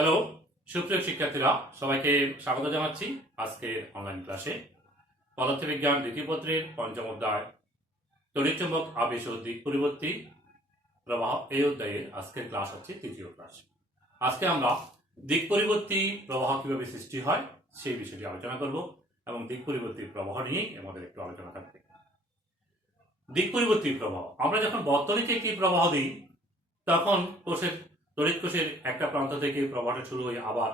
Hello সুপ্রিয় শিক্ষার্থীরা, সবাইকে স্বাগত জানাচ্ছি আজকের অনলাইন ক্লাসে। পদার্থবিজ্ঞান দ্বিতীয় পত্রের পঞ্চম অধ্যায় তড়িৎচুম্বক আবেশ ও দিক পরিবর্তী প্রবাহ এই অধ্যায়ে আজকের ক্লাস হচ্ছে তৃতীয় ক্লাস। আজকে আমরা দিক পরিবর্তী প্রবাহ কিভাবে সৃষ্টি হয় সেই বিষয়টি আলোচনা করব এবং দিক পরিবর্তী প্রবাহ নিয়ে আমাদের একটু আলোচনা থাকবে। দিক পরিবর্তী প্রবাহ, আমরা যখন বর্তনীতে একটি প্রবাহ দিই তখন তড়িৎ কোষের একটা প্রান্ত থেকে প্রবাহটা শুরু হয়ে আবার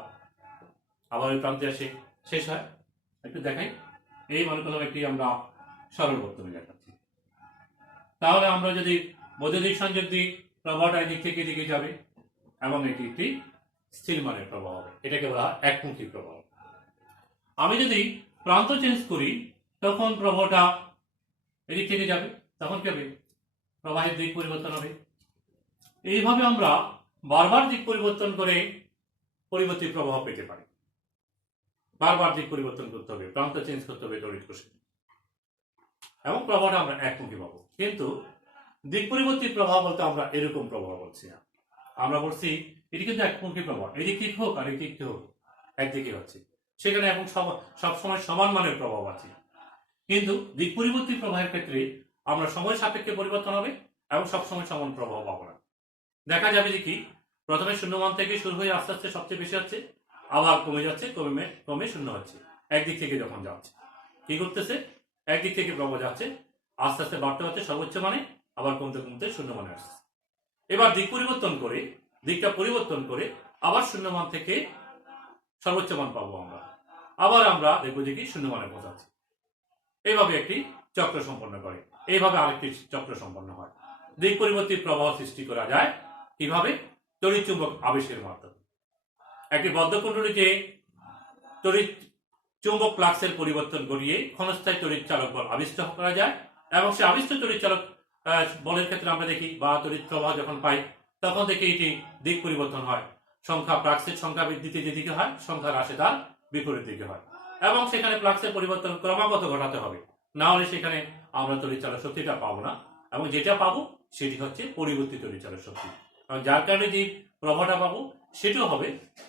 ওই প্রান্তে আসে, শেষ হয়। একটু দেখাই, এই মনে করলাম একটি আমরা সরল বর্তনী দেখাচ্ছি। তাহলে আমরা যদি বৈদ্যুতিক সংযোগ দিই, প্রবাহটা এদিক থেকে এদিকে যাবে এবং এটি একটি স্থির মানের প্রবাহ হবে, এটাকে বলা হয় একমুখী প্রবাহ। আমি যদি প্রান্ত চেঞ্জ করি তখন প্রবাহটা এদিক থেকে যাবে, তখন কি হবে? প্রবাহের দিক পরিবর্তন হবে। এইভাবে আমরা বারবার দিক পরিবর্তন করে পরিবর্তী প্রবাহ পেতে পারি। বারবার দিক পরিবর্তন করতে হবে, প্রান্ত চেঞ্জ করতে হবে তড়িৎ কোষে, এবং প্রবাহটা আমরা একমুখী পাবো। কিন্তু দিক পরিবর্তী প্রবাহ বলতে আমরা এরকম প্রবাহ বলছি না, আমরা বলছি এটি কিন্তু একমুখী প্রবাহ, এদিক দিক হোক আর এদিক হোক একদিকে হচ্ছে, সেখানে এখন সবসময় সমান মানের প্রভাব আছে। কিন্তু দিক পরিবর্তী প্রবাহের ক্ষেত্রে আমরা সময় সাপেক্ষে পরিবর্তন হবে এবং সবসময় সমান প্রবাহ পাবো না। দেখা যাবে যে কি, প্রথমে শূন্য মান থেকে শুরু হয়ে আস্তে আস্তে সবচেয়ে বেশি হচ্ছে, আবার কমে যাচ্ছে, কমে শূন্য হচ্ছে। একদিক থেকে যখন যাচ্ছে কি করতেছে, একদিক থেকে প্রবাহ যাচ্ছে, আস্তে আস্তে বাড়তে হচ্ছে সর্বোচ্চ মানে, আবার কমতে কমতে শূন্য মানে আসছে। এবার দিক পরিবর্তন করে, দিকটা পরিবর্তন করে আবার শূন্য মান থেকে সর্বোচ্চ মান পাবো আমরা, আবার আমরা দেখবো যে কি শূন্য মানে পৌঁছাচ্ছে। এইভাবে একটি চক্র সম্পন্ন করে, এইভাবে আরেকটি চক্র সম্পন্ন হয়। দিক পরিবর্তী প্রবাহ সৃষ্টি করা যায় কিভাবে? তড়িৎ চুম্বক আবেশের মাধ্যমে। একটি বদ্ধকুণ্ডলীতে তড়িৎ চুম্বক ফ্লাক্সের পরিবর্তন ঘটিয়ে ক্ষণস্থায়ী তড়িৎ চালক বল আবিষ্ট করা যায়, এবং সে আবিষ্ট তড়িৎ চালক বলের ক্ষেত্রে আমরা দেখি বা তড়িৎ প্রবাহ যখন পাই তখন দেখি এটি দিক পরিবর্তন হয়। সংখ্যা ফ্লাক্সের সংখ্যা বৃদ্ধিতে যেদিকে হয়, সংখ্যা হ্রাসে তার বিপরীত দিকে হয়, এবং সেখানে ফ্লাক্সের পরিবর্তন ক্রমাগত ঘটাতে হবে, না হলে সেখানে আমরা তড়িৎ চালক শক্তিটা পাবো না, এবং যেটা পাবো সেটি হচ্ছে পরিবর্তী তড়িৎ চালক শক্তি, এবং যার কারণে যে প্রবাহটা পাবো সেটাও হবে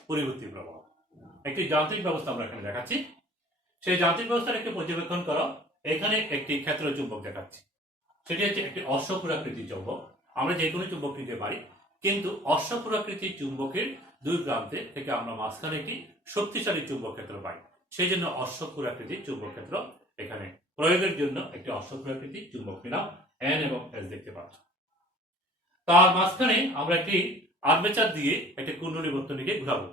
পরিবর্তী প্রবাহ। একটি যান্ত্রিক ব্যবস্থা আমরা এখানে দেখাচ্ছি, সেই যান্ত্রিক ব্যবস্থার একটি পর্যবেক্ষণ করো। এখানে একটি ক্ষেত্র চুম্বক দেখাচ্ছি, সেটি হচ্ছে একটি অশ্বক্ষুরাকৃতির চুম্বক। আমরা যে কোনো চুম্বক নিতে পারি, কিন্তু অশ্বক্ষুরাকৃতির চুম্বকের দুই প্রান্তে থেকে আমরা মাঝখানে একটি শক্তিশালী চুম্বক ক্ষেত্র পাই, সেই জন্য অশ্বক্ষুরাকৃতির চুম্বক ক্ষেত্র এখানে প্রয়োগের জন্য একটি অশ্বক্ষুরাকৃতির চুম্বক নিলাম, এন এবং এস দেখতে পাচ্ছি। তার মাঝখানে আমরা একটি আর্মেচার দিয়ে একটি কুণ্ডলী বর্তনীকে ঘুরাবো।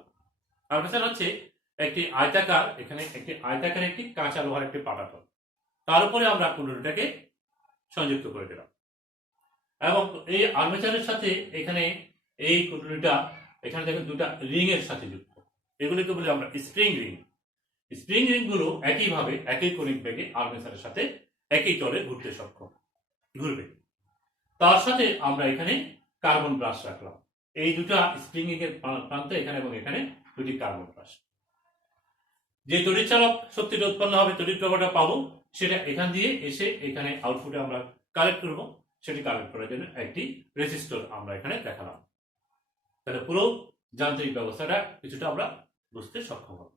আর্মেচার হচ্ছে একটি আয়তাকার, এখানে একটি আয়তাকার একটি কাঁচা লোহার একটি পাটাতল, তার উপরে আমরা কুণ্ডলীটাকে সংযুক্ত করে দিলাম, এবং এই আর্মেচারের সাথে এখানে এই কুণ্ডলীটা এখানে দেখেন দুটা রিং এর সাথে যুক্ত, এগুলিকে বলি আমরা স্প্রিং রিং। স্প্রিং রিং গুলো একইভাবে একই কৌণিক বেগে আর্মেচারের সাথে একই তলে ঘুরতে সক্ষম, ঘুরবে। তার সাথে আমরা এখানে কার্বন ব্রাশ রাখলাম, এই দুটা স্প্রিং এর প্রান্তে এখানে এবং এখানে দুটি কার্বন ব্রাশ। যে তড়িৎ চালক শক্তিটা উৎপন্ন হবে, তড়িৎ প্রবাহটা পাবো, সেটা এখান দিয়ে এসে এখানে আউটপুটে আমরা কালেক্ট করব, সেটি কালেক্ট করার জন্য একটি রেজিস্টর আমরা এখানে দেখালাম। তাহলে পুরো যান্ত্রিক ব্যবস্থাটা কিছুটা আমরা বুঝতে সক্ষম হব।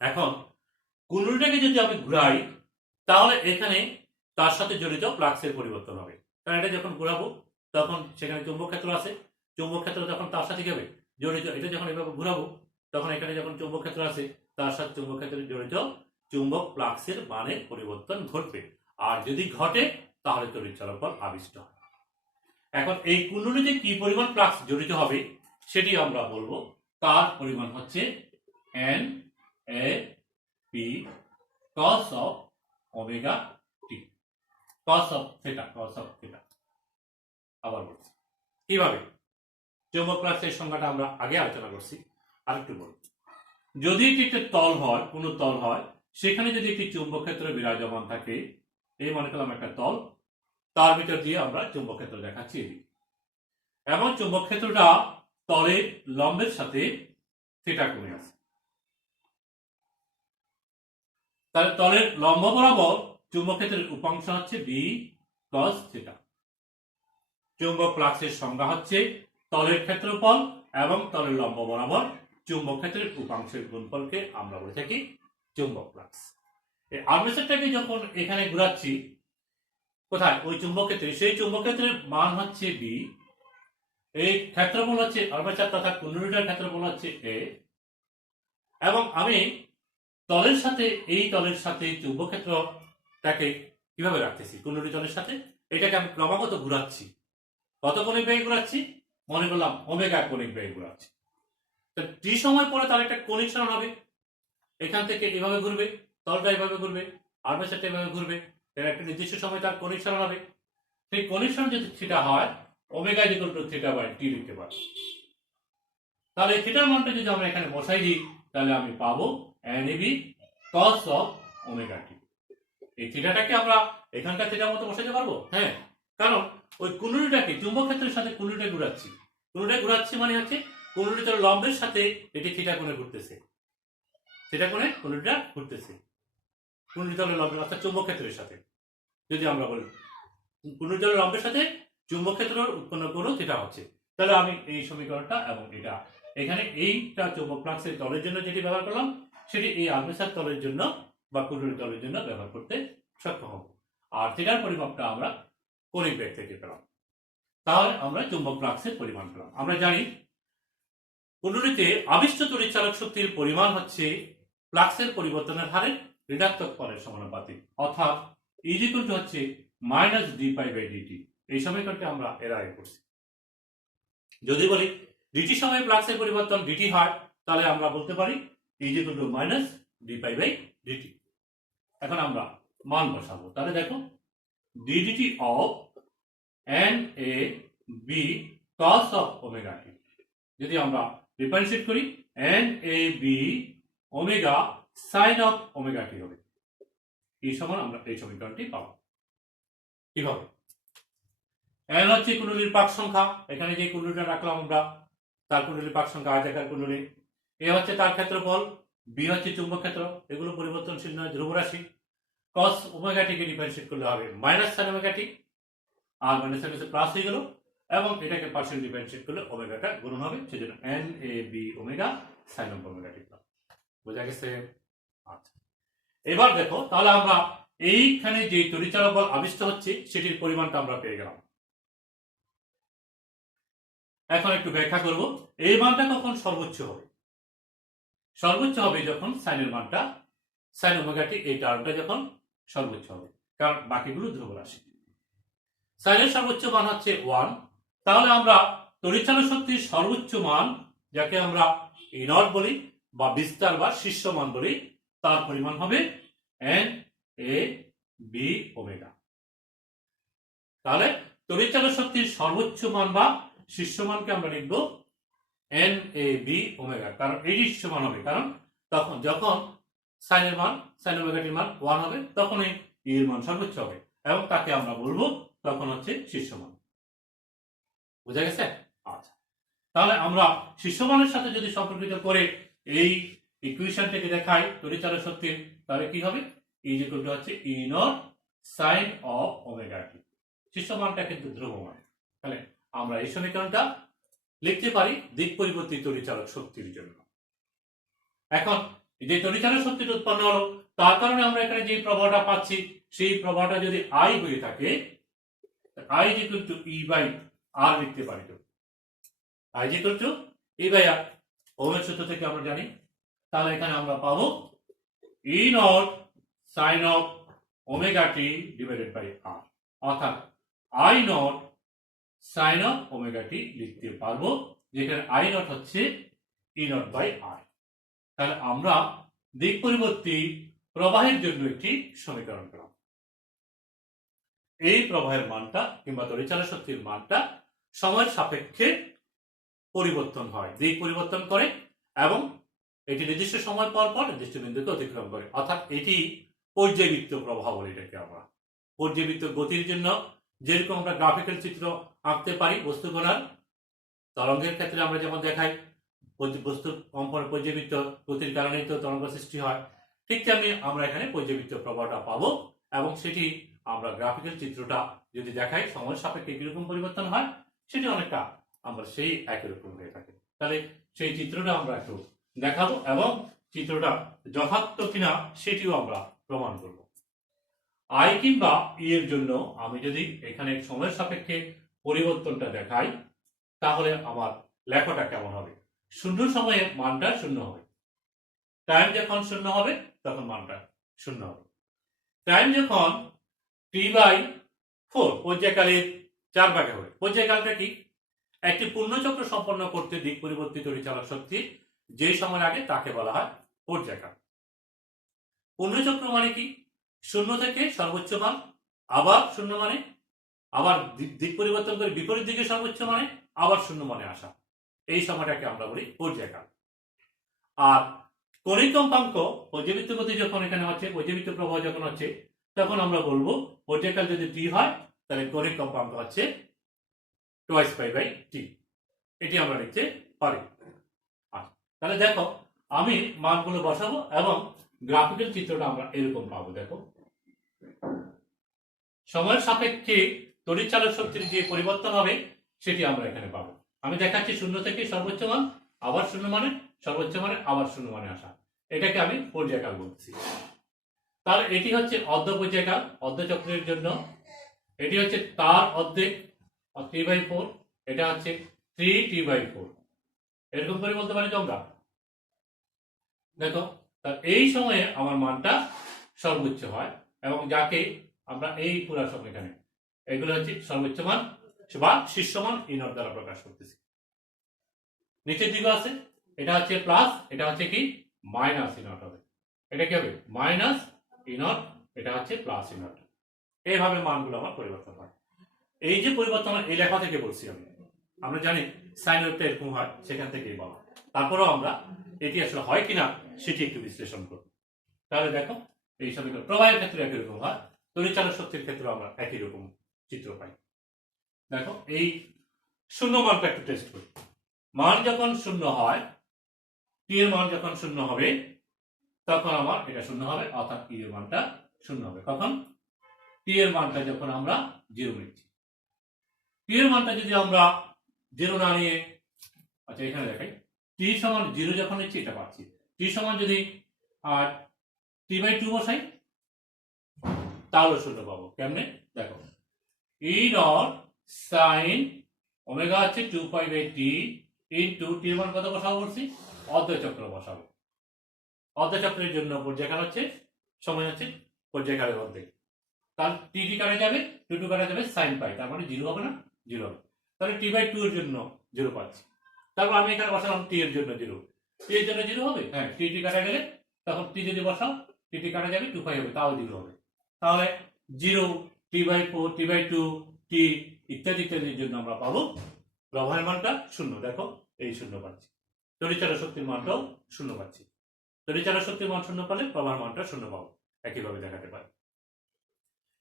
এখন কুণ্ডলীটাকে যদি আমি ঘুরাই, তাহলে এখানে তার সাথে জড়িত ফ্লাক্সের পরিবর্তন হবে, কারণ এটা যখন ঘুরাবো তখন সেখানে চুম্বক ক্ষেত্র আছে, চুম্বক ক্ষেত্র যখন তার সাথে যাবে জড়িত, এটা যখন এভাবে ঘুরাবো তখন এখানে যখন চুম্বক ক্ষেত্র আছে তার সাথে চুম্বক ক্ষেত্রে জড়িত চুম্বক ফ্লাক্সের মানের পরিবর্তন ঘটবে, আর যদি ঘটে তাহলে তড়িৎ চালক বল আবিষ্ট হয়। এখন এই কুণ্ডলীতে কি পরিমাণ ফ্লাক্স জড়িত হবে সেটি আমরা বলবো, তার পরিমাণ হচ্ছে N A P cos of omega t, cos of theta, cos of theta। আবার বলছি কিভাবে, চৌম্বক ফ্লাক্সের সংখ্যাটা আমরা আগে আলোচনা করছি, আরেকটু বলব। যদি এটি একটা তল হয়, কোনো তল হয়, সেখানে যদি একটি চুম্বক ক্ষেত্র বিরাজমান থাকে, এই মনে করলাম একটা তল, তার ভিতর দিয়ে আমরা চুম্বক ক্ষেত্র দেখাচ্ছি এদিকে, এবং চুম্বক ক্ষেত্রটা তলের লম্বের সাথে থিটা কোণে আছে, তাহলে তলের লম্ব বরাবর চুম্বক ক্ষেত্রের উপাংশ হচ্ছে বি cos থিটা। চুম্বক ফ্লাক্সের সংজ্ঞা হচ্ছে তলের ক্ষেত্রফল এবং তলের লম্ব বরাবর চুম্বক ক্ষেত্রের উপাংশের গুণফলকে আমরা বলে থাকি চুম্বক ফ্লাক্স। এই আর্মেচারটাকে যখন এখানে ঘুরাচ্ছি কোথায়, ওই চুম্বক ক্ষেত্রে, সেই চুম্বক ক্ষেত্রের মান হচ্ছে বি, এই ক্ষেত্রফল হচ্ছে আর্মেচার তথা কুণ্ডলীটার ক্ষেত্রফল হচ্ছে এ, এবং আমি তলের সাথে এই তলের সাথে চুম্বক ক্ষেত্রটাকে কিভাবে রাখতেছি, কুণ্ডলী তলের সাথে এটাকে আমি ক্রমাগত ঘুরাচ্ছি। কত কৌণিক বেগে ঘুরাচ্ছি? মনে করলাম ওমেগা কৌণিক বেগে ঘুরাচ্ছি। তো টি সময় পরে তার একটা কৌণিক সরণ হবে, এখান থেকে এভাবে ঘুরবে, তলটা এভাবে ঘুরবে, আর্মেচারটা এভাবে ঘুরবে, এর একটা নির্দিষ্ট সময় তার কৌণিক সরণ হবে। সেই কৌণিক সরণ যদি থিটা হয়, omega equal to theta by t লিখতে পারি। তাহলে এই থিটার মানটা যদি আমরা এখানে বসাই দিই, তাহলে আমি পাবো NAB cos অফ ওমেগা টি। এই থিটাটাকে আমরা এখানকার থিটার মতো বসাতে পারবো, হ্যাঁ, কারণ ওই কুণ্ডলীটাকে চুম্বক ক্ষেত্রের সাথে কুণ্ডলীটা ঘুরাচ্ছি। কুণ্ডলীটা ঘুরাচ্ছি মানে হচ্ছে কুণ্ডলীটার লম্বের সাথে এটি থিটা কোণে ঘুরতেছে, থিটা কোণে কুণ্ডলীটা ঘুরতেছে, কুণ্ডলীতলের লম্বের অর্থাৎ চুম্বক ক্ষেত্রের সাথে। যদি আমরা বলি কুণ্ডলীতলের লম্বের সাথে চুম্বক ক্ষেত্র উৎপন্ন করো থিটা হচ্ছে, তাহলে আমি এই সমীকরণটা এবং এটা এখানে এইটা চুম্বক ফ্লাক্সের তলের জন্য যেটি ব্যবহার করলাম, সেটি এই আর্মেচার তলের জন্য বা কুণ্ডলী তলের জন্য ব্যবহার করতে সক্ষম হব। আর থিটার পরিমাপটা আমরা কৌণিক বেগ থেকে পেলাম। তাহলে আমরা চুম্বক ফ্লাক্সের পরিমাণ পেলাম। আমরা জানি কুণ্ডলীতে আবিষ্ট তড়িৎচালক শক্তির পরিমাণ হচ্ছে ফ্লাক্সের পরিবর্তনের হারের ঋণাত্মক পরের সমানুপাতিক, অর্থাৎ ইজ ইকুয়াল টু হচ্ছে minus d pi by dt. এই সমীকরণটি আমরা এর আগে করছি। যদি বলি ডিটি সময়ে ফ্লাক্সের পরিবর্তন ডিটি হয়, তাহলে আমরা বলতে পারি is equal to minus d pi by dt. এখন আমরা মান বসাবো, তাহলে দেখো d dt of NAB cos of omega t, যদি আমরা ডিফারেন্সিয়েট করি NAB omega sine of omega t হবে। এই সমান আমরা এই সমীকরণটি পাবো। কিভাবে? n হচ্ছে কুণ্ডলীর পাক সংখ্যা, এখানে যে কুণ্ডলীটা রাখলাম আমরা তার কুণ্ডলীর পাক সংখ্যা, আয়তাকার কুণ্ডলী। এ হচ্ছে তার ক্ষেত্রফল, বি হচ্ছে চুম্বক ক্ষেত্র, এগুলো পরিবর্তনশীল নয়, ধ্রুব রাশি। cos ওমেগা টিকে ডিফারেন্সিয়েট করলে হবে মাইনাস সাইন ওমেগা টি, আর মাইনাস সাইন প্লাস হয়ে গেল, এবং এটাকে পার্সিয়াল ডিফারেন্সিয়েট করলে ওমেগাটা গুণন হবে, সেজন্য NAB omega sine of omega t. বোঝা গেছে? আচ্ছা, এবার দেখো তাহলে আমরা এইখানে যে তড়িৎচালক বল আবিষ্ট হচ্ছে সেটির পরিমাণটা আমরা পেয়ে গেলাম। এখন একটু ব্যাখ্যা করব, এই মানটা কখন সর্বোচ্চ হবে? সর্বোচ্চ হবে যখন সাইনের মানটা, সাইন ওমেগা টি এই টার্মটা যখন সর্বোচ্চ হবে, কারণ বাকিগুলো ধ্রুব রাশি। সাইনের সর্বোচ্চ মান হচ্ছে 1, তাহলে আমরা তড়িৎচালক শক্তির সর্বোচ্চ মান, যাকে আমরা E0 বলি বা বিস্তার বা শীর্ষ মান বলি, তার পরিমাণ হবে NAB ওমেগা। তাহলে তড়িৎচালক শক্তির সর্বোচ্চ মান বা শীর্ষ মানকে আমরা লিখব NAB ওমেগা, কারণ এই শীর্ষ মান হবে, কারণ তখন যখন সাইনের মান, সাইন ওমেগাটির মান 1 হবে, তখনই এর মান সর্বোচ্চ হবে, এবং তাকে আমরা বলবো তখন হচ্ছে শীর্ষ মান। বুঝা গেছে? আচ্ছা, তাহলে আমরা শীর্ষ মানের সাথে যদি সম্পর্কিত করে এই ইকুয়েশনটাকে দেখাই তড়িৎচালক শক্তির, তাহলে কি হবে? ইজ ইকুয়াল টু হচ্ছে E0 সাইন অফ ওমেগা টি। শীর্ষ মানটা কিন্তু ধ্রুব মান, তাহলে আমরা এই সমীকরণটা লিখতে পারি দিক পরিবর্তিত তড়িৎচালক শক্তির জন্য। এখন যে তড়িৎচালক শক্তির উৎপন্ন হলো, তার কারণে আমরা এখানে যে প্রবাহটা পাচ্ছি, সেই প্রবাহটা যদি I হয়ে থাকে, I is equal to E by R লিখতে পারি। তো I is equal to E by R ওহমের সূত্র থেকে আমরা জানি। তাহলে এখানে আমরা পাবো E0 sin of omega t divided by R, অর্থাৎ I0 sin of omega t লিখতে পারবো, যেখানে I0 হচ্ছে E0 by R। তাহলে আমরা দিক পরিবর্তী প্রবাহের জন্য একটি সমীকরণ পেলাম। এই প্রবাহের মানটা কিংবা তড়িৎচালক শক্তির মানটা সময়ের সাপেক্ষে পরিবর্তন হয়, দিক পরিবর্তন করে, এবং এটি নির্দিষ্ট সময় পর পর নির্দিষ্ট বিন্দুকে অতিক্রম করে, অর্থাৎ এটি পর্যাবৃত্ত প্রবাহ বলি এটাকে আমরা। পর্যাবৃত্ত গতির জন্য যেরকম আমরা গ্রাফিক্যাল চিত্র আঁকতে পারি বস্তু কণার, তরঙ্গের ক্ষেত্রে আমরা যেমন দেখাই বস্তুর কম্পন পর্যাবৃত্ত গতির কারণেই তো তরঙ্গ সৃষ্টি হয়, ঠিক তেমনি আমরা এখানে পর্যাবৃত্ত প্রবাহটা পাবো, এবং সেটি আমরা গ্রাফিক্যাল চিত্রটা যদি দেখাই সময়ের সাপেক্ষে কিরকম পরিবর্তন হয়, সেটি অনেকটা আমরা সেই একই রকম হয়ে থাকে। তাহলে সেই চিত্রটা আমরা একটু দেখাবো এবং চিত্রটা যথার্থ কিনা সেটিও আমরা প্রমাণ করব। আই কিংবা ই এর জন্য আমি যদি এখানে সময়ের সাপেক্ষে পরিবর্তনটা দেখাই তাহলে আমার লেখাটা কেমন হবে? শূন্য সময়ে মানটা শূন্য হবে, টাইম যখন শূন্য হবে তখন মানটা শূন্য হবে। টাইম যখন T/4 পর্যায়কালের 4 ভাগে হবে। পর্যায়কালটা কি? একটি পূর্ণচক্র সম্পন্ন করতে দিক পরিবর্তিত পরিচালক শক্তি যে সময়ের আগে তাকে বলা হয় পর্যায়কাল। পূর্ণচক্র মানে কি? শূন্য থেকে সর্বোচ্চ মান, আবার শূন্য মানে, আবার দিক পরিবর্তন করে বিপরীত দিকে সর্বোচ্চ মানে, আবার শূন্য মানে আসা, এই সময়টাকে আমরা বলি পর্যায়কাল। আর কণিক কম্পাঙ্ক পর্যাবৃত্ত গতি যখন এখানে হচ্ছে, পর্যাবৃত্ত প্রবাহ যখন হচ্ছে, তখন আমরা বলবো পর্যায়কাল যদি টি হয় তাহলে কণিক কম্পাঙ্ক হচ্ছে টুয়াইস পাই বাই টি, এটি আমরা লিখতে পারি। তাহলে দেখো আমি মানগুলো বসাবো এবং গ্রাফিক্যাল চিত্রটা আমরা এরকম পাবো। দেখো সময়ের সাপেক্ষে তড়িৎচালক শক্তির যে পরিবর্তন হবে সেটি আমরা এখানে পাবো। আমি দেখাচ্ছি শূন্য থেকে সর্বোচ্চ মান, আবার শূন্য মানে, সর্বোচ্চ মানে, আবার শূন্য মানে আসা, এটাকে আমি পর্যায়কাল বলছি। তাহলে এটি হচ্ছে অর্ধ পর্যায়কাল অর্ধচক্রের জন্য, এটি হচ্ছে তার অর্ধেক T/4, এটা হচ্ছে 3T/4, এরকম করে বলতে পারি তো আমরা। দেখো এই সময়ে আমার মানটা সর্বোচ্চ হয় এবং যাকে আমরা এই পুরো সময় এখানে এগুলো হচ্ছে সর্বোচ্চ মান বা শীর্ষ মান ই নট দ্বারা প্রকাশ করতেছি। নিচের দিকে আছে এটা হচ্ছে প্লাস, এটা হচ্ছে কি মাইনাস ই নট হবে, এটা কি হবে মাইনাস ই নট, এটা হচ্ছে প্লাস ই নট। এইভাবে মানগুলো আমার পরিবর্তন হয়। এই যে পরিবর্তন এই লেখা থেকে বলছি আমি, আমরা জানি সাইন ওয়েভটা এরকম হয়, সেখান থেকেই বলা। তারপরেও আমরা এটি আসলে হয় কিনা সেটি একটু বিশ্লেষণ করব। তাহলে দেখো এই সমীকরণ প্রবাহের ক্ষেত্রে একই রকম হয়, তড়িৎচালক শক্তির ক্ষেত্রে আমরা একই রকম চিত্র পাই। দেখো এই শূন্য মানটা একটু টেস্ট করি। মান যখন শূন্য হয়, টি এর মান যখন শূন্য হবে তখন আমার এটা শূন্য হবে, অর্থাৎ টি এর মানটা শূন্য হবে। কখন? টি এর মানটা যখন আমরা জিরো নিচ্ছি। টি এর মানটা যদি আমরা জিরো না নিয়ে, আচ্ছা এখানে দেখাই, টি সমান জিরো যখন নিচ্ছি এটা পাচ্ছি, টি সমান যদি T/2 বসাই তাহলে শূন্য পাবো। কেমনে? দেখো ই নট সাইন ওমেগা হচ্ছে 2π/t ইনটু টি এর মান কত বসাবো বলছি? অর্ধচক্র বসাবো। অর্ধচক্রের জন্য পর্যায়কাল হচ্ছে সময় হচ্ছে পর্যায়কালের অর্ধেক, তাহলে টি কাটা যাবে, টু কাটা যাবে, সাইন পাই, তার মানে জিরো হবে না? জিরো হবে। তাহলে T/2 এর জন্য জিরো পাচ্ছি। তারপর আমি এখানে বসালাম টি এর জন্য জিরো, টি এর জন্য জিরো হবে, হ্যাঁ টি কাটা গেলে তখন টি যদি বসাও টি কাটা যাবে, 2π হবে, তাও জিরো হবে। তাহলে জিরো, T/4, T/2, টি ইত্যাদি ইত্যাদির জন্য আমরা পাবো প্রবাহের মানটা শূন্য। দেখো এই শূন্য পাচ্ছি, তড়িৎচালক শক্তির মানটাও শূন্য পাচ্ছি। তড়িৎচালক শক্তির মান শূন্য পালে প্রবাহের মানটা শূন্য পাবো, একইভাবে দেখাতে পারি।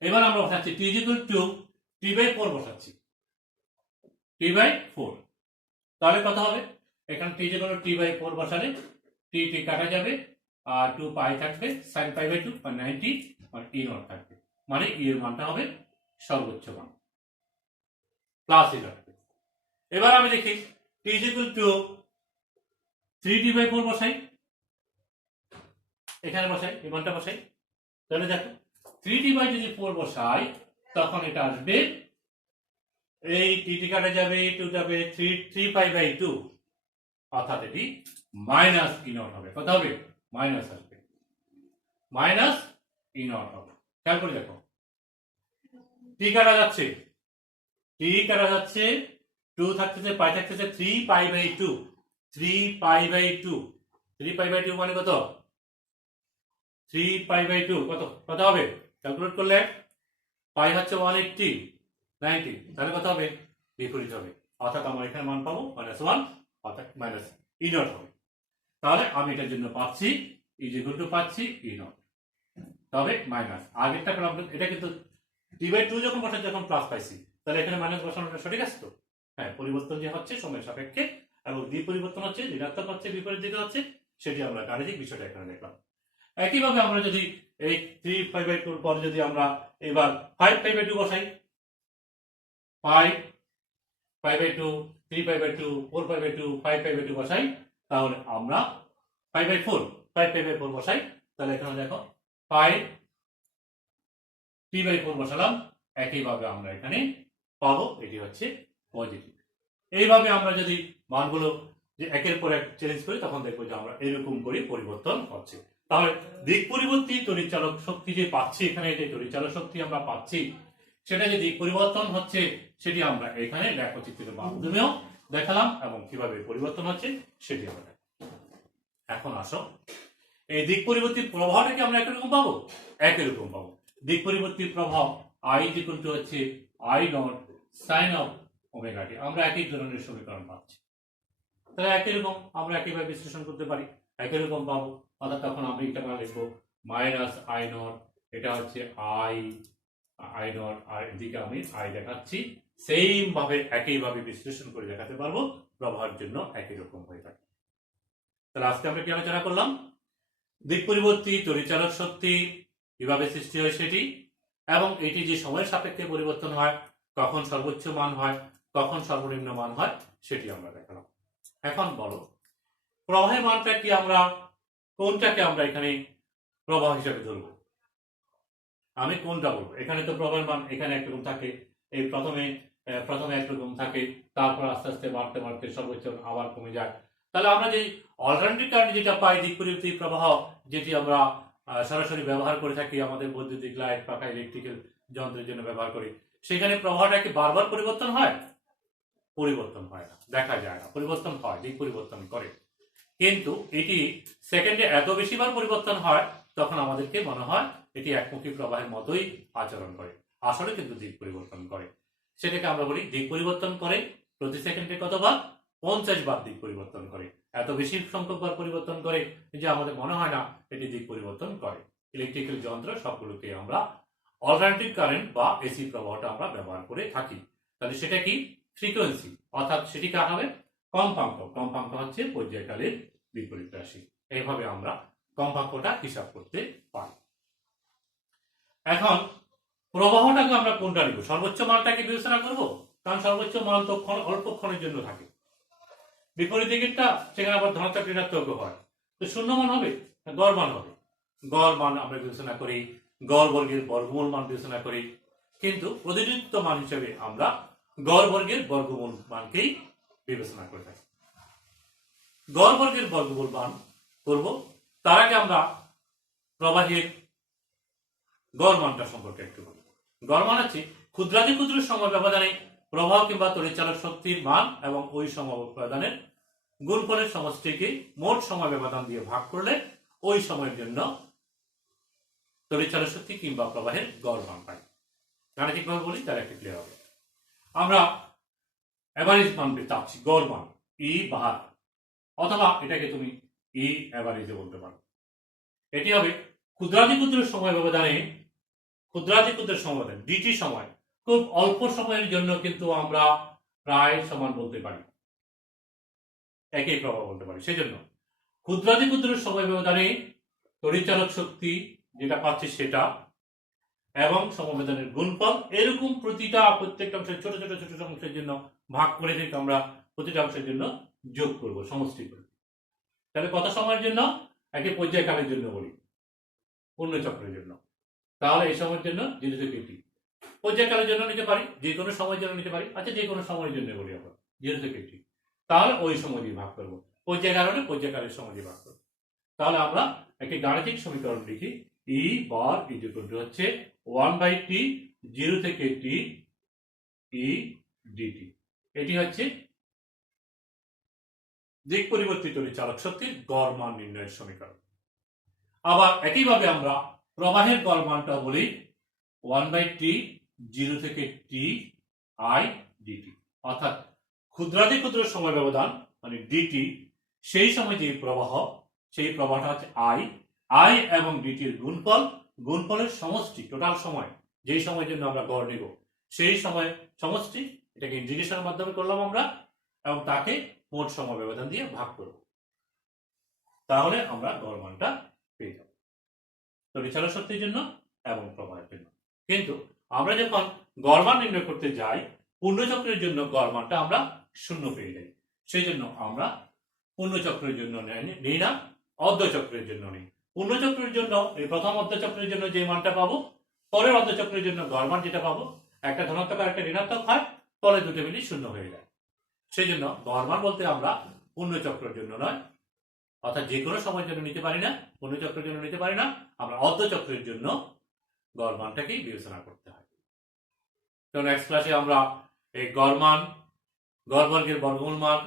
এবার আমরা বসাচ্ছি T/4 বসাচ্ছি, T/4, তাহলে কত হবে? এখানে T/4 বসালে টি কাটা যাবে আর 2π থাকবে, sin π/2 মানে 90 আর ই নট থাকবে, মানে ই এর মানটা হবে সর্বোচ্চ মান প্লাস ই নট। এবার আমি দেখি T/3T/4 বসাই, এখানে বসাই, এই মানটা বসাই, তাহলে দেখো 3T/4 বসাই তখন এটা আসবে, এই টি কাটা যাবে, 2 যাবে, 3π/2, অর্থাৎ এটি মাইনাস ই নট হবে। কত হবে? মাইনাস আসবে, মাইনাস ই নট হবে। খেয়াল করে দেখো টি কাটা যাচ্ছে, টি কাটা যাচ্ছে, 2 থাকতেছে, পাই থাকতেছে, 3π/2, 3π/2, 3π/2 মানে কত? 3π/2 কত কত হবে? ক্যালকুলেট করলে পাই হচ্ছে 180, 90, তাহলে কত হবে? বিপরীত হবে, অর্থাৎ আমরা এখানে মান পাবো -1, অর্থাৎ মাইনাস ই নট হবে। তাহলে আমি এটার জন্য পাচ্ছি পাচ্ছি ই নট, তবে মাইনাস আগেরটা পেলাম, এটা কিন্তু T/2 যখন বসাচ্ছি যখন প্লাস পাইছি, তাহলে এখানে মাইনাস বসানোটা সঠিক আছে তো? হ্যাঁ, পরিবর্তন যে হচ্ছে সময়ের সাপেক্ষে এবং দ্বি পরিবর্তন হচ্ছে, ঋণাত্মক হচ্ছে, বিপরীত দিকে হচ্ছে, সেটি আমরা গাণিতিক বিষয়টা এখানে দেখলাম। একইভাবে আমরা যদি এই 3π/2 পর যদি আমরা এবার 5π/2 বসাই, 5π/2, 3π/2, 4π/2, 5π/2 বসাই, তাহলে আমরা 5/4 5 বসাই, তাহলে এখানে দেখো 5 p/4 বসালাম। একইভাবে আমরা এখানে পাবো এটি হচ্ছে পজিটিভ। এইভাবে আমরা যদি মানগুলো যে একের পর এক চেঞ্জ করি তখন দেখবো যে আমরা এরকম করে পরিবর্তন হচ্ছে। তাহলে দিক পরিবর্তী তড়িৎচালক শক্তি যে পাচ্ছি, এখানে যে তড়িৎচালক শক্তি আমরা পাচ্ছি সেটা যে দিক পরিবর্তন হচ্ছে সেটি আমরা এখানে লেখচিত্রের মাধ্যমেও দেখালাম এবং কিভাবে পরিবর্তন হচ্ছে সেটি আমরা দেখালাম। এখন আসো, এই দিক পরিবর্তী প্রভাবটাকে আমরা একই রকম পাবো, একই রকম পাবো। দিক পরিবর্তী প্রভাব I হচ্ছে I0 sin of omega t, আমরা একই ধরনের সমীকরণ পাচ্ছি। তাহলে একই রকম আমরা একইভাবে বিশ্লেষণ করতে পারি, একই রকম পাবো। অর্থাৎ তখন আমি এটা লিখবো -I0, এটা হচ্ছে I0 আর এদিকে আমি I দেখাচ্ছি। সেম ভাবে একইভাবে বিশ্লেষণ করে দেখাতে পারবো, প্রভাবের জন্য একই রকম হয়ে থাকে। তাহলে আজকে আমরা কি আলোচনা করলাম? দিক পরিবর্তী তড়িৎচালক শক্তি কিভাবে সৃষ্টি হয় সেটি, এবং এটি যে সময়ের সাপেক্ষে পরিবর্তন হয়, কখন সর্বোচ্চ মান হয়, কখন সর্বনিম্ন মান হয় সেটি আমরা দেখালাম। এখন বলো, প্রবাহের মানটা কি আমরা কোনটাকে আমরা এখানে প্রবাহ হিসাবে ধরবো? আমি কোনটা বলবো? এখানে তো প্রবাহের মান এখানে একরকম থাকে, এই প্রথমে একরকম থাকে, তারপর আস্তে আস্তে বাড়তে বাড়তে সর্বোচ্চ আবার কমে যায়। তাহলে আমরা যে অল্টারনেটিভ কারেন্ট যেটা পাই, দিক পরিবর্তী প্রবাহ, যেটি আমরা সরাসরি ব্যবহার করে থাকি আমাদের বৈদ্যুতিক লাইট, পাখা, ইলেকট্রিক্যাল যন্ত্রের জন্য ব্যবহার করি, সেখানে প্রবাহটা কি বারবার পরিবর্তন হয়? পরিবর্তন হয় না, দেখা যায় না। পরিবর্তন হয়, দিক পরিবর্তন করে, কিন্তু এটি সেকেন্ডে এত বেশিবার পরিবর্তন হয় তখন আমাদেরকে মনে হয় এটি একমুখী প্রবাহের মতোই আচরণ করে, আসলে কিন্তু দিক পরিবর্তন করে। সেটাকে আমরা বলি দিক পরিবর্তন করে। প্রতি সেকেন্ডে কতবার? 50 বার দিক পরিবর্তন করে। এত বেশি সংখ্যক বার পরিবর্তন করে যে আমাদের মনে হয় না এটি দিক পরিবর্তন করে। ইলেকট্রিক্যাল যন্ত্র সবগুলোকে আমরা অল্টারনেটিভ কারেন্ট বা এসি প্রবাহটা আমরা ব্যবহার করে থাকি। তাহলে সেটা কি? ফ্রিকোয়েন্সি, অর্থাৎ সেটি কার হবে? কম্পাঙ্ক। কম্পাঙ্ক হচ্ছে পর্যায়কালের বিপরীত রাশি। এইভাবে আমরা কম্পাঙ্কটা হিসাব করতে পারি। এখন প্রবাহটাকে আমরা কোনটা নিব? সর্বোচ্চ মানটাকে বিবেচনা করব, কারণ সর্বোচ্চ মান তো অল্পক্ষণের জন্য থাকে। বিপরীত দিকেরটা সেখানে আবার ধনাত্মক ঋণাত্মক হয়, তো শূন্য মান হবে, গড় মান হবে। গড় মান আমরা বিবেচনা করি, গড় বর্গের বর্গমূল মান বিবেচনা করি, কিন্তু প্রতিনিধিত্ব মান হিসেবে আমরা গড় বর্গের বর্গমূল মানকেই বিবেচনা করে থাকি। গড় বর্গের বর্গমূল মান করব, তার আগে আমরা প্রবাহের গড় মানটা সম্পর্কে একটু বলি। গড় মান হচ্ছে ক্ষুদ্রাতি ক্ষুদ্র সময় ব্যবধানে প্রবাহ কিংবা তড়িৎচালক শক্তির মান এবং ওই সময় ব্যবধানের গুণফলের সমষ্টিকে মোট সময় ব্যবধান দিয়ে ভাগ করলে ওই সময়ের জন্য তড়িৎচালক শক্তি কিংবা প্রবাহের গড় মান পাই। গাণিতিকভাবে বলি তাহলে একটু ক্লিয়ার হবে। আমরা এভারেজ মান চাচ্ছি, গড় মান E/, অথবা এটাকে তুমি ই এভারেজে বলতে পারো। এটি হবে ক্ষুদ্রাতি ক্ষুদ্র সময় ব্যবধানে, ক্ষুদ্রাতি ক্ষুদ্র সময় ডিটি সময়, খুব অল্প সময়ের জন্য কিন্তু আমরা প্রায় সমান বলতে পারি, একই প্রবাহ বলতে পারি। সেজন্য ক্ষুদ্রাতি ক্ষুদ্র সময় ব্যবধানে তড়িৎচালক শক্তি যেটা পাচ্ছি সেটা এবং সমবেদনের গুণফল, এরকম প্রত্যেকটা অংশের ছোট ছোট ছোট অংশের জন্য ভাগ করে থেকে আমরা প্রতিটা অংশের জন্য যোগ করব, সমষ্টি করব। তাহলে কত সময়ের জন্য? একে পর্যায়কালের জন্য বলি, পূর্ণচক্রের জন্য। তাহলে এই সময়ের জন্য 0 থেকে t, পর্যায়কালের জন্য নিতে পারি, যে কোনো সময়ের জন্য নিতে পারি। আচ্ছা, যে কোনো সময়ের জন্য বলি আমরা 0 থেকে t, তাহলে ওই সময় দিয়ে ভাগ করবো, পর্যায়কাল হলে পর্যায়কালের সময় দিয়ে ভাগ করবো। তাহলে আমরা একটি গাণিতিক সমীকরণ লিখি, E/, হচ্ছে 1/t 0 থেকে t E dt। এটি হচ্ছে দিক পরিবর্তী তড়িৎচালক শক্তির গড় মান নির্ণয়ের সমীকরণ। আবার একইভাবে আমরা প্রবাহের গড় মানটা বলি 1/t 0 থেকে t I dt, অর্থাৎ ক্ষুদ্রাতি ক্ষুদ্র সময় ব্যবধান মানে dt, সেই সময় যে প্রবাহ, সেই প্রবাহটা হচ্ছে I এবং dt এর গুণফল, গুণফলের সমষ্টি, টোটাল সময়, যেই সময়ের জন্য আমরা গড় নিব সেই সময় সমষ্টি, এটাকে ইন্টিগ্রেশনের মাধ্যমে করলাম আমরা, এবং তাকে মোট সময় ব্যবধান দিয়ে ভাগ করব, তাহলে আমরা গড় মানটা পেয়ে যাব তড়িৎচালক শক্তির জন্য এবং প্রবাহের জন্য। কিন্তু আমরা যখন গড় মান নির্ণয় করতে যাই, পূর্ণচক্রের জন্য গড় মানটা আমরা 0 পেয়ে যাই। সেই জন্য আমরা পূর্ণচক্রের জন্য নিই না, অর্ধচক্রের জন্য নেই। পূর্ণচক্রের জন্য এই প্রথম অর্ধচক্রের জন্য যে মানটা পাবো, পরের অর্ধচক্রের জন্য গড় মান যেটা পাবো, একটা ধনাত্মক আর একটা ঋণাত্মক হয়, ফলে দুটো মিলিয়ে শূন্য হয়ে যায়। সেই জন্য গড় মান বলতে আমরা পূর্ণচক্রের জন্য নয়, অর্থাৎ যে কোনো সময়ের জন্য নিতে পারি না, পূর্ণচক্রের জন্য নিতে পারি না, আমরা অর্ধচক্রের জন্য গড় মানটাকেই বিবেচনা করতে হয়। তো নেক্সট ক্লাসে আমরা এই গড় মান, গড় বর্গের বর্গমূল মান,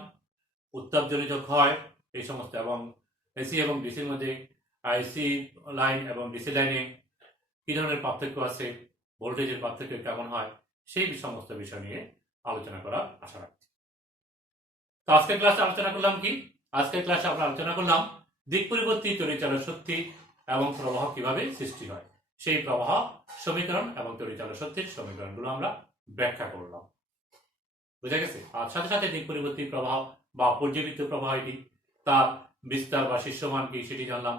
উত্তাপজনিত ক্ষয়, এই সমস্ত, এবং এসি এবং ডিসির মধ্যে আইসি লাইন এবং ডিসি লাইনে কি ধরনের পার্থক্য আছে, ভোল্টেজের পার্থক্য কেমন হয়, সেই সমস্ত বিষয় নিয়ে আলোচনা করার আশা রাখছি। তো আজকের ক্লাসে আলোচনা করলাম কি? আজকের ক্লাসে আমরা আলোচনা করলাম দিক পরিবর্তী তড়িৎচালক শক্তি এবং প্রবাহ কিভাবে সৃষ্টি হয়, সেই প্রবাহ সমীকরণ এবং তড়িৎচালক শক্তির সমীকরণগুলো আমরা ব্যাখ্যা করলাম। বুঝা গেছে? আর সাথে সাথে দিক পরিবর্তী প্রবাহ বা পর্যাবৃত্ত প্রবাহ এটি, তার বিস্তার বা শীর্ষমান কি সেটি জানলাম,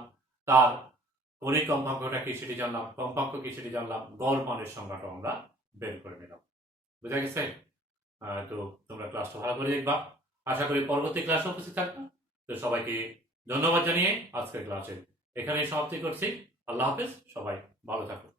তার কৌণিক কম্পাঙ্কটা কি সেটি জানলাম, কম্পাঙ্ক কি সেটি জানলাম, গড় মানের সংজ্ঞাটা আমরা বের করে নিলাম। বুঝা গেছে? তো তোমরা ক্লাসটা ভালো করে দেখবা, আশা করি পরবর্তী ক্লাসে উপস্থিত থাকবে। তো সবাইকে ধন্যবাদ জানিয়ে আজকের ক্লাসে এখানেই সমাপ্তি করছি। আল্লাহ হাফেজ, সবাই ভালো থাকুন।